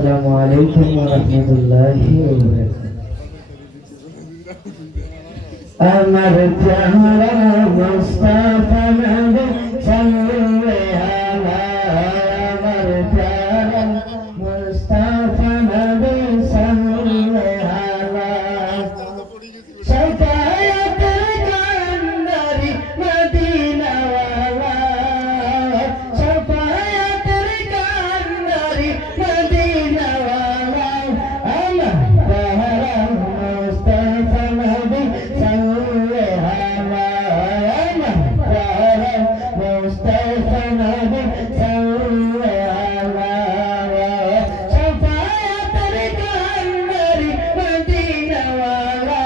আসসালামু আলাইকুম ওয়া রাহমাতুল্লাহি ওয়া বারাকাতুহু। আমার প্যারা মুস্তাফা নবী সাল্লাল্লাহু আলাইহি, আমার প্যারা মুস্তাফা নবী সাল্লাল্লাহু আলাইহি। শাফায়াতের কান্ডারি মদিনা ওয়ালা, শাফায়াতের কান্ডারি মদিনা ওয়ালা, আমার প্যারা মুস্তাফা নবী সাল্লাল্লাহু আলাইহি, আমার প্যারা মুস্তাফা নবী সাল্লাল্লাহু আলাইহি। শাফায়াতের কান্ডারি মদিনা ওয়ালা,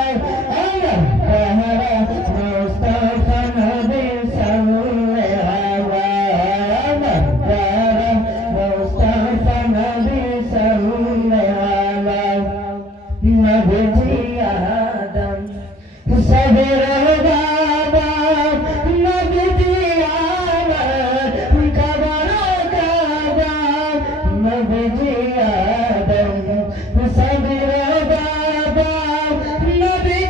আমার প্যারা মুস্তাফা নবী সাল্লাল্লাহু আলাইহি, আমার প্যারা মুস্তাফা নবী সাল্লাল্লাহু আলাইহি। নবী আদম সবের বাবা, নবী আমার কবর কাবা, নবী আদম সবের বাবা, নবী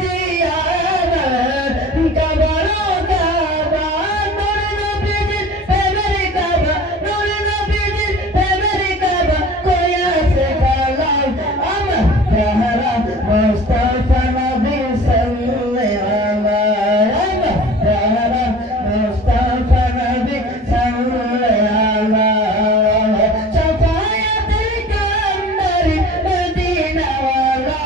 আমার কবর কাবা, নূর নবীর প্রেমের কাবা, নূর নবীর প্রেমের কাবা, কোয়া সে কালাম, আমার প্যারা মুস্তাফা নবী সাল্লাল্লাহু আলাইহি, আমার প্যারা মুস্তাফা নবী সাল্লাল্লাহু আলাইহি। শাফায়াতের কান্ডারি মদিনা ওয়ালা,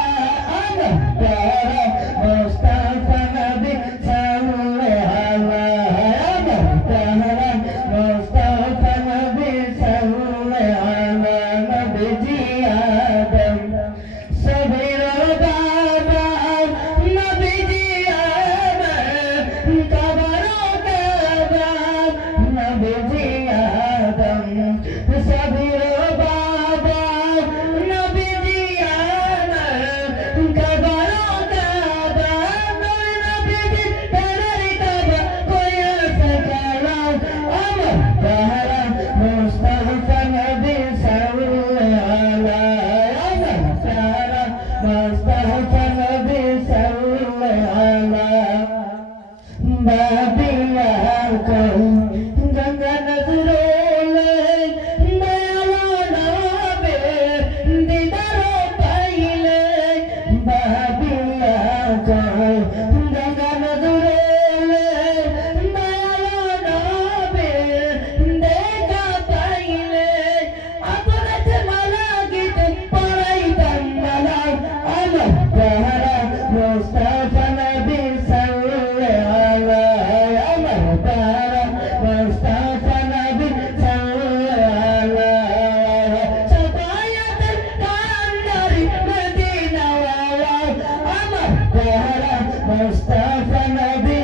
আমার প্যারা মুস্তাফা নবী সাল্লাল্লাহু আলাইহি, আমার প্যারা মুস্তাফা নবী সাল্লাল্লাহু আলাইহি। নবী আদম সবের বাবা, নবী আমার কবর কাবা, নবী আদম সবের বাবা, নবী আমার কবর কাবা, নূর নবীর প্রেমের কাবা, কোয়া সে কালাম, আমার প্যারা মুস্তাফা নবী সাল্লাল্লাহু আলাইহি, আমার প্যারা মুস্তাফা নবী সাল্লাল্লাহু আলাইহি। বাবিলার কও গঙ্গা নজরুলে, দয়াল নবী দিদার পাইলে, বাবিলার কও গঙ্গা নজরুলে, দয়াল নবী দেখা পাইলে, আপনার মালা গীত পড়াইতাম মালা, আমার প্যারা মুস্তাফা নবী সাল্লাল্লাহু আলাইহি, আমার প্যারা মুস্তাফা নবী সাল্লাল্লাহু আলাইহি। শাফায়াতের কান্ডারি মদিনা ওয়ালা, আমার প্যারা মুস্তাফা নবী